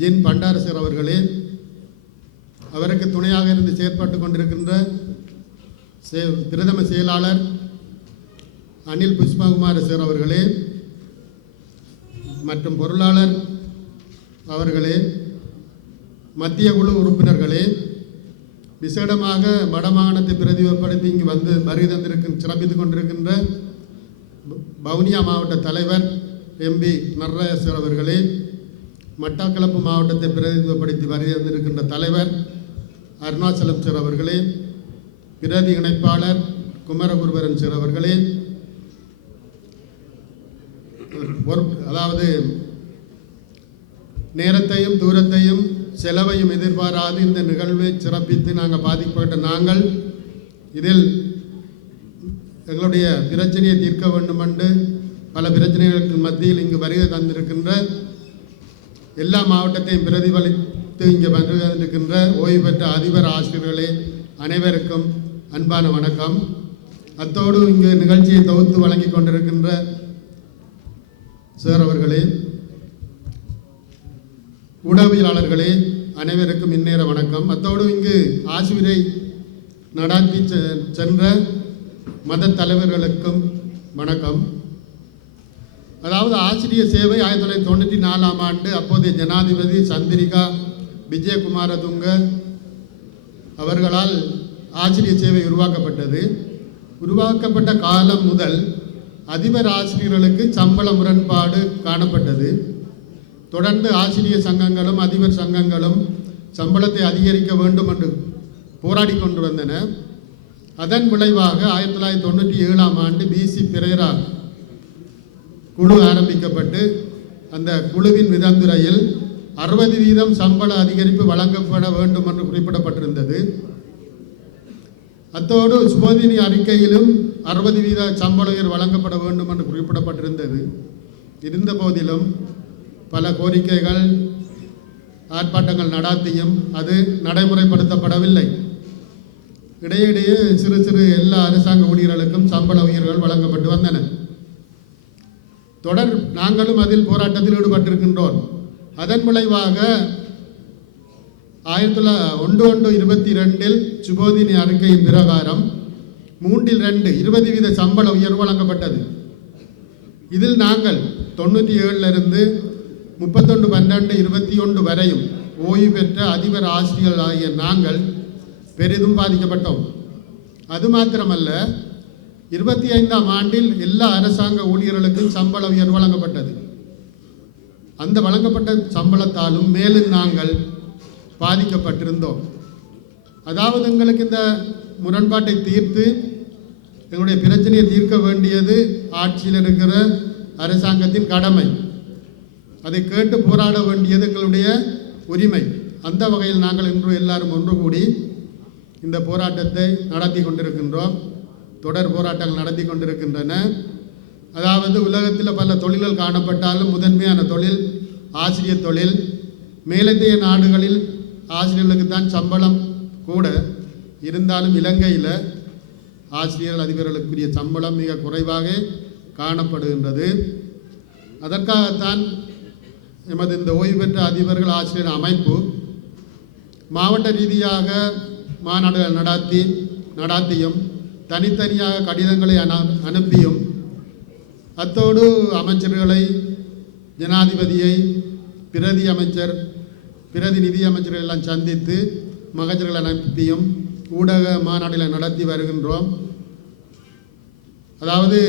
ஜின் பண்டாரசர் அவர்களே, அவருக்கு துணையாக இருந்து செயற்பட்டு கொண்டிருக்கின்ற பிரதம செயலாளர் அனில் புஷ்பகுமார சார் அவர்களே மற்றும் பொருளாளர் அவர்களே, மத்திய குழு உறுப்பினர்களே, விசேடமாக வடமாகாணத்தை பிரதிபப்படுத்தி இங்கு வந்து வருகை தந்திருக்கும் சிறப்பித்துக் கொண்டிருக்கின்ற வவுனியா மாவட்ட தலைவர் எம்பி நடராஜர் அவர்களே, மட்டக்களப்பு மாவட்டத்தை பிரதிநிதிப்படுத்தி வருகை தந்திருக்கின்ற தலைவர் அருணாச்சலம் சார் அவர்களே, பிரதி இணைப்பாளர் குமரகுருபரன் சார் அவர்களே, அதாவது நேரத்தையும் தூரத்தையும் செலவையும் எதிர்பாராது இந்த நிகழ்வை சிறப்பித்து நாங்கள் பாதிக்கப்பட்ட நாங்கள் இதில் எங்களுடைய பிரச்சனையை தீர்க்க வேண்டும் என்று பல பிரச்சனைகளுக்கு மத்தியில் இங்கு வருகை தந்திருக்கின்ற எல்லா மாவட்டத்தையும் பிரதிபலித்து இங்கே வருகை தந்திருக்கின்ற ஓய்வு பெற்ற அதிபர் ஆசிரியர்களே அனைவருக்கும் அன்பான வணக்கம். அத்தோடு இங்கு நிகழ்ச்சியை தொகுத்து வழங்கி கொண்டிருக்கின்ற சார் அவர்களே, ஊடகவியலாளர்களே அனைவருக்கும் இந்நேர வணக்கம். அத்தோடு இங்கு ஆசிரியரை நடாத்தி சென்ற மத தலைவர்களுக்கும் வணக்கம். அதாவது ஆசிரியர் சேவை 1994ஆம் ஆண்டு அப்போதைய ஜனாதிபதி சந்திரிகா விஜயகுமாரதுங்க அவர்களால் ஆசிரியர் சேவை உருவாக்கப்பட்டது. உருவாக்கப்பட்ட காலம் முதல் அதிபர் ஆசிரியர்களுக்கு சம்பள முரண்பாடு காணப்பட்டது. தொடர்ந்து ஆசிரியர் சங்கங்களும் அதிபர் சங்கங்களும் சம்பளத்தை அதிகரிக்க வேண்டும் என்று போராடி கொண்டு வந்தன. அதன் விளைவாக 1997ஆம் ஆண்டு பிசி பிரேரா குழு ஆரம்பிக்கப்பட்டு அந்த குழுவின் விதந்துரையில் 60% சம்பள அதிகரிப்பு வழங்கப்பட வேண்டும் என்று குறிப்பிடப்பட்டிருந்தது. அத்தோடு சுபோதினி அறிக்கையிலும் 60% சம்பள உயர் வழங்கப்பட வேண்டும் என்று குறிப்பிடப்பட்டிருந்தது. இருந்த போதிலும் பல கோரிக்கைகள் ஆர்ப்பாட்டங்கள் நடாத்தியும் அது நடைமுறைப்படுத்தப்படவில்லை. இடையிடையே சிறு சிறு எல்லா அரசாங்க ஊழியர்களுக்கும் சம்பள உயர்வுகள் வழங்கப்பட்டு வந்தன. நாங்களும் அதில் போராட்டத்தில் ஈடுபட்டிருக்கின்றோம். அதன் விளைவாக 1922 சுபோதினி அறிக்கையின் பிரகாரம் 3/2 20% சம்பள உயர்வு வழங்கப்பட்டது. இதில் நாங்கள் 97லிருந்து 31/12/21 வரையும் ஓய்வு பெற்ற அதிபர் ஆசிரியர்கள் ஆகிய நாங்கள் பெரிதும் பாதிக்கப்பட்டோம். அது மாத்திரமல்ல, 25ஆம் ஆண்டில் எல்லா அரசாங்க ஊழியர்களுக்கும் சம்பள உயர்வு வழங்கப்பட்டது. அந்த வழங்கப்பட்ட சம்பளத்தாலும் மேலும் நாங்கள் பாதிக்கப்பட்டிருந்தோம். அதாவது எங்களுக்கு இந்த முரண்பாட்டை தீர்த்து எங்களுடைய பிரச்சனையை தீர்க்க வேண்டியது ஆட்சியில் இருக்கிற அரசாங்கத்தின் கடமை. அதை கேட்டு போராட வேண்டியது எங்களுடைய உரிமை. அந்த வகையில் நாங்கள் இன்று எல்லாரும் ஒன்று கூடி இந்த போராட்டத்தை நடத்தி கொண்டிருக்கின்றோம். தொடர் போராட்டங்கள் நடத்தி கொண்டிருக்கின்றன. அதாவது உலகத்தில் பல தொழில்கள் காணப்பட்டாலும் முதன்மையான தொழில் ஆசிரியர் தொழில். மேலத்தைய நாடுகளில் ஆசிரியர்களுக்கு தான் சம்பளம் கூட இருந்தாலும் இலங்கையில் ஆசிரியர்கள் அதிபர்களுக்குரிய சம்பளம் மிக குறைவாக காணப்படுகின்றது. அதற்காகத்தான் எமது இந்த ஓய்வு பெற்ற அதிபர்கள் ஆசிரியர் அமைப்பு மாவட்ட ரீதியாக மாநாடுகள் நடாத்தியும் தனித்தனியாக கடிதங்களை அனுப்பியும் அத்தோடு அமைச்சர்களை ஜனாதிபதியை பிரதி அமைச்சர் பிரதி நிதி அமைச்சர்கள் எல்லாம் சந்தித்து மகஜர்களை அனுப்பியும் ஊடக மாநாடுகளை நடத்தி வருகின்றோம். அதாவது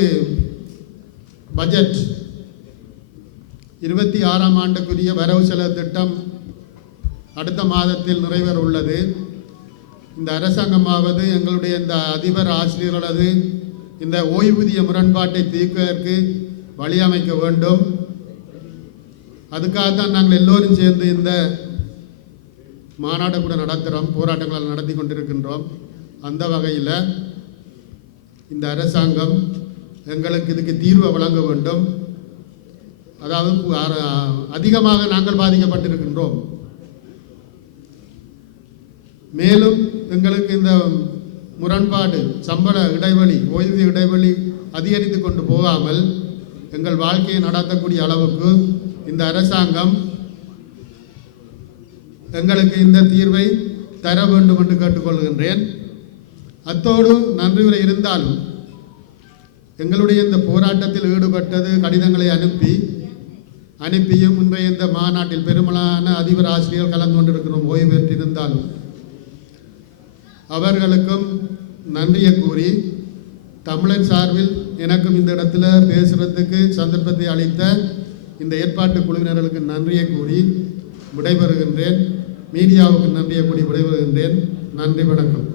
பட்ஜெட் 26ஆம் ஆண்டுக்குரிய வரவு செலவு திட்டம் அடுத்த மாதத்தில் நிறைவேற உள்ளது. இந்த அரசாங்கமாவது எங்களுடைய இந்த அதிபர் ஆசிரியர்களது இந்த ஓய்வூதிய முரண்பாட்டை தீர்ப்பதற்கு வழியமைக்க வேண்டும். அதுக்காகத்தான் நாங்கள் எல்லோரும் சேர்ந்து இந்த மாநாடு கூட நடத்துகிறோம், போராட்டங்களை நடத்தி கொண்டிருக்கின்றோம். அந்த வகையில் இந்த அரசாங்கம் எங்களுக்கு இதுக்கு தீர்வை வழங்க வேண்டும். அதாவது அதிகமாக நாங்கள் பாதிக்கப்பட்டிருக்கின்றோம். மேலும் எங்களுக்கு இந்த முரண்பாடு சம்பள இடைவெளி ஓய்வூதிய இடைவெளி அதிகரித்து கொண்டு போகாமல் எங்கள் வாழ்க்கையை நடத்தக்கூடிய அளவுக்கு இந்த அரசாங்கம் எங்களுக்கு இந்த தீர்வை தர வேண்டும் என்று கேட்டுக்கொள்கின்றேன். அத்தோடு நன்றியுரை இருந்தாலும் எங்களுடைய இந்த போராட்டத்தில் ஈடுபட்டது கடிதங்களை அனுப்பியும் இன்றைய இந்த மாநாட்டில் பெருமளவான அதிபர் ஆசிரியர்கள் கலந்து கொண்டிருக்கிறோம் ஓய்வு பெற்றிருந்தாலும் அவர்களுக்கும் நன்றியை கூறி தமிழர் சார்பில் எனக்கும் இந்த இடத்துல பேசுகிறதுக்கு சந்தர்ப்பத்தை அளித்த இந்த ஏற்பாட்டு குழுவினர்களுக்கு நன்றியை கூறி விடைபெறுகின்றேன். மீடியாவுக்கு நன்றியை கூறி விடைபெறுகின்றேன். நன்றி, வணக்கம்.